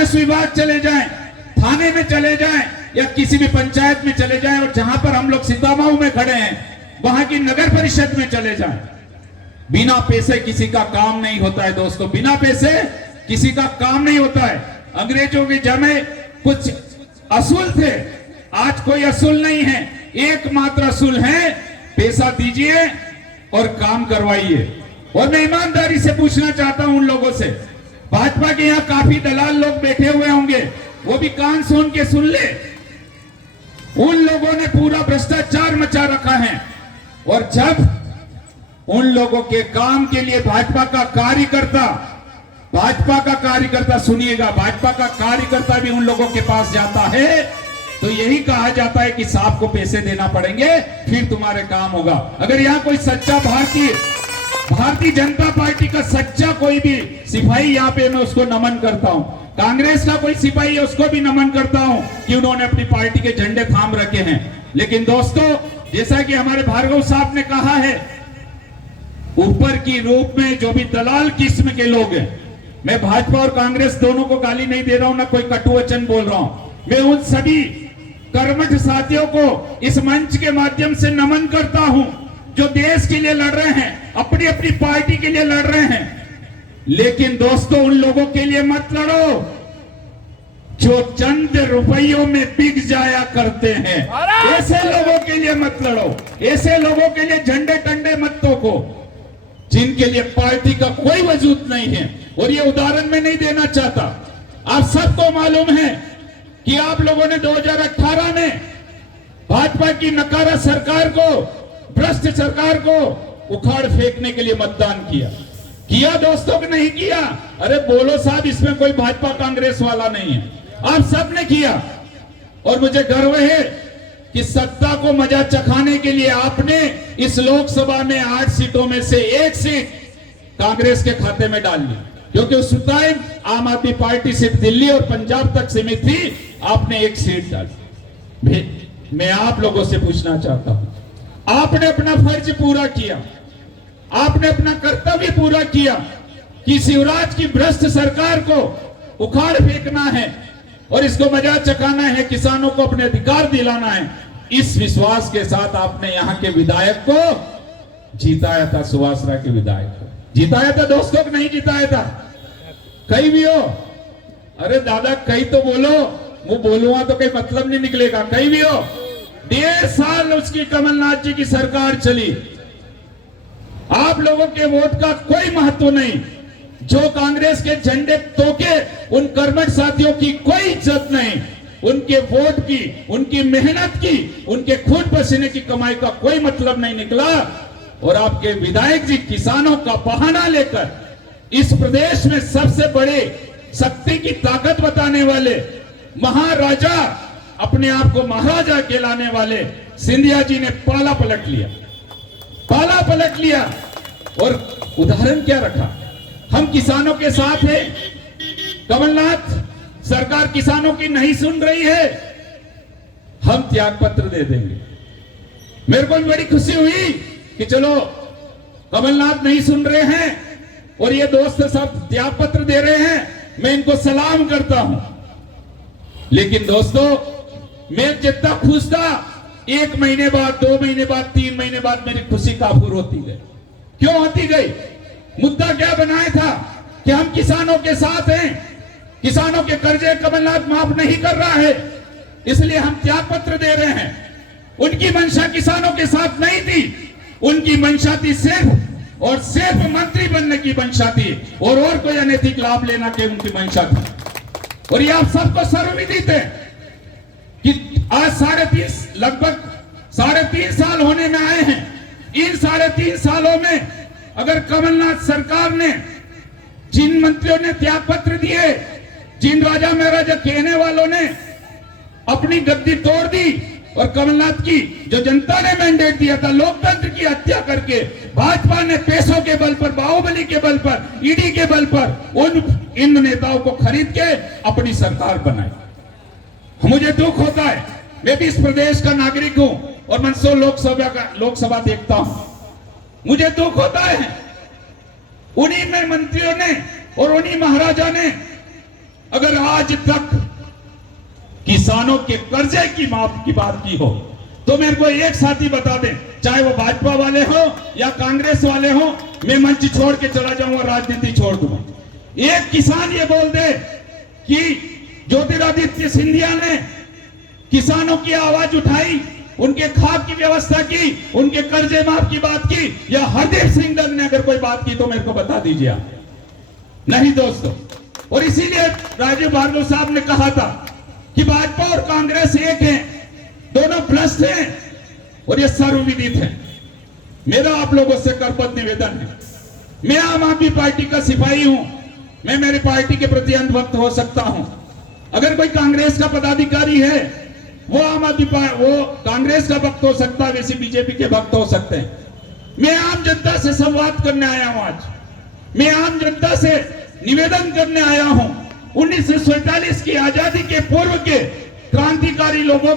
राजस्व विभाग चले जाएं, थाने में चले जाएं या किसी भी पंचायत में चले जाएं, और जहां पर हम लोग सीतामऊ में खड़े हैं वहां की नगर परिषद में चले जाएं, बिना पैसे किसी का काम नहीं होता है दोस्तों, बिना पैसे किसी का काम नहीं होता है। अंग्रेजों के जमाने कुछ असूल थे, आज कोई असूल नहीं है, एकमात्र असूल है पैसा दीजिए और काम करवाइए। और मैं ईमानदारी से पूछना चाहता हूं उन लोगों से, भाजपा के यहां काफी दलाल लोग बैठे हुए होंगे, वो भी कान सुन के सुन ले, उन लोगों ने पूरा भ्रष्टाचार मचा रखा है। और जब उन लोगों के काम के लिए भाजपा का कार्यकर्ता सुनिएगा, भाजपा का कार्यकर्ता भी उन लोगों के पास जाता है तो यही कहा जाता है कि साहब को पैसे देना पड़ेंगे फिर तुम्हारे काम होगा। अगर यहाँ कोई सच्चा भारतीय जनता पार्टी का सच्चा कोई भी सिपाही यहाँ पे, मैं उसको नमन करता हूँ। कांग्रेस का कोई सिपाही है उसको भी नमन करता हूँ कि उन्होंने अपनी पार्टी के झंडे थाम रखे हैं। लेकिन दोस्तों, जैसा कि हमारे भार्गव साहब ने कहा है, ऊपर की रूप में जो भी दलाल किस्म के लोग हैं, मैं भाजपा और कांग्रेस दोनों को गाली नहीं दे रहा हूं, ना कोई कटु वचन बोल रहा हूं, मैं उन सभी कर्मठ साथियों को इस मंच के माध्यम से नमन करता हूं जो देश के लिए लड़ रहे हैं, अपनी अपनी पार्टी के लिए लड़ रहे हैं। लेकिन दोस्तों, उन लोगों के लिए मत लड़ो जो चंद रुपयों में बिक जाया करते हैं, ऐसे लोगों के लिए मत लड़ो, ऐसे लोगों के लिए झंडे टंडे मत टोको जिनके लिए पार्टी का कोई वजूद नहीं है। और ये उदाहरण मैं नहीं देना चाहता, आप सबको मालूम है कि आप लोगों ने 2018 में भाजपा की नकारा सरकार को, भ्रष्ट सरकार को उखाड़ फेंकने के लिए मतदान किया दोस्तों कि नहीं किया? अरे बोलो साहब, इसमें कोई भाजपा कांग्रेस वाला नहीं है, आप सब ने किया। और मुझे गर्व है कि सत्ता को मजा चखाने के लिए आपने इस लोकसभा में 8 सीटों में से 1 सीट कांग्रेस के खाते में डाल ली, क्योंकि उस टाइम आम आदमी पार्टी सिर्फ दिल्ली और पंजाब तक सीमित थी, आपने 1 सीट डाली। मैं आप लोगों से पूछना चाहता हूं, आपने अपना फर्ज पूरा किया, आपने अपना कर्तव्य पूरा किया कि शिवराज की भ्रष्ट सरकार को उखाड़ फेंकना है और इसको मजा चखाना है, किसानों को अपने अधिकार दिलाना है। इस विश्वास के साथ आपने यहाँ के विधायक को जीताया था, सुभाष राय के विधायक को जिताया था दोस्तों, कि नहीं जिताया था? कहीं भी हो, अरे दादा कहीं तो बोलो, वो बोलूंगा तो कोई मतलब नहीं निकलेगा। कहीं भी हो, 1.5 साल उसकी कमलनाथ जी की सरकार चली, आप लोगों के वोट का कोई महत्व नहीं, जो कांग्रेस के झंडे तोके उन कर्मठ साथियों की कोई इज्जत नहीं, उनके वोट की, उनकी मेहनत की, उनके खून पसीने की कमाई का कोई मतलब नहीं निकला। और आपके विधायक जी किसानों का बहाना लेकर इस प्रदेश में सबसे बड़े शक्ति की ताकत बताने वाले महाराजा, अपने आप को महाराजा कहलाने वाले सिंधिया जी ने पाला पलट लिया। और उदाहरण क्या रखा? हम किसानों के साथ हैं, कमलनाथ सरकार किसानों की नहीं सुन रही है, हम त्याग पत्र दे देंगे। मेरे को बड़ी खुशी हुई कि चलो कमलनाथ नहीं सुन रहे हैं और ये दोस्त सब त्याग पत्र दे रहे हैं, मैं इनको सलाम करता हूं। लेकिन दोस्तों, मैं जितना खुश था, 1 महीने बाद, 2 महीने बाद, 3 महीने बाद मेरी खुशी काफूर होती गई। क्यों होती गई? मुद्दा क्या बनाया था कि हम किसानों के साथ हैं, किसानों के कर्जे कमलनाथ माफ नहीं कर रहा है, इसलिए हम त्याग पत्र दे रहे हैं। उनकी मंशा किसानों के साथ नहीं थी, उनकी मंशा थी सिर्फ और सिर्फ मंत्री बनने की मंशा थी, और कोई अनैतिक लाभ लेना के उनकी मंशा थी। और ये आप सबको सर्वविदित है कि आज लगभग 3.5 साल होने में आए हैं। इन 3.5 सालों में अगर कमलनाथ सरकार ने, जिन मंत्रियों ने त्याग पत्र दिए, जिन राजा महाराजा कहने वालों ने अपनी गद्दी तोड़ दी, और कमलनाथ की जो जनता ने मैंडेट दिया था लोकतंत्र की हत्या करके, भाजपा ने पैसों के बल पर, बाहुबली के बल पर, ईडी के बल पर इन नेताओं को खरीद के अपनी सरकार बनाई। मुझे दुख होता है, मैं भी इस प्रदेश का नागरिक हूं और मंदसौर लोकसभा देखता हूं, मुझे दुख होता है। उन्हीं में मंत्रियों ने और उन्हीं महाराजा ने अगर आज तक किसानों के कर्जे की माफ की बात की हो तो मेरे को एक साथी बता दें, चाहे वो भाजपा वाले हो या कांग्रेस वाले हो, मैं मंच छोड़ के चला जाऊंगा, राजनीति छोड़ दूंगा। एक किसान ये बोल दे कि ज्योतिरादित्य सिंधिया ने किसानों की आवाज उठाई, उनके खाद की व्यवस्था की, उनके कर्जे माफ की बात की, या हरदीप सिंह डंग ने अगर कोई बात की तो मेरे को बता दीजिए आप। नहीं दोस्तों, और इसीलिए राजीव भार्गव साहब ने कहा था कि भाजपा और कांग्रेस एक हैं, दोनों भ्रष्ट हैं और ये सर्वविदित है। मेरा आप लोगों से करबद्ध निवेदन है, मैं आम आदमी पार्टी का सिपाही हूं, मैं मेरी पार्टी के प्रति अंधभक्त हो सकता हूं। अगर कोई कांग्रेस का पदाधिकारी है वो वो कांग्रेस का भक्त हो सकता है, वैसे बीजेपी के भक्त हो सकते हैं। मैं आम जनता से संवाद करने आया हूं, आज मैं आम जनता से निवेदन करने आया हूं। 1947 की आजादी के पूर्व के क्रांतिकारी लोगों